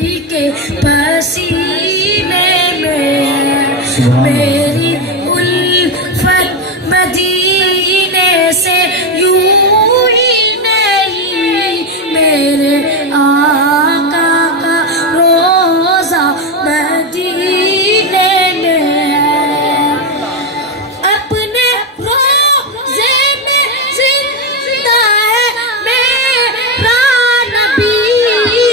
نبی کے پسینے میں میری الفت مدینے سے یوں ہی نہیں، میرے آقا کا روزہ مدینے میں اپنے روزے میں زندہ ہے میرا نبی،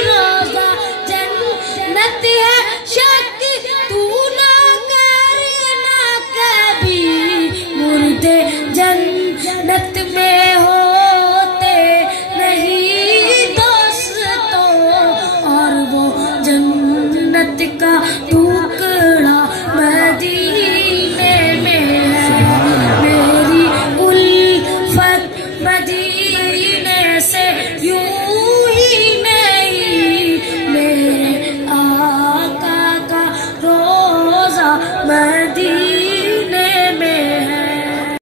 روزہ جنت ہے شک تو نہ کرنا کبھی، مردے جنت میں ہوتے نہیں دوستوں، اور وہ جنت کا ٹکڑا مدینے میں ہے، میری الفت مدینے سے یوں ہی نہیں، میرے آقا کا روزہ مدینے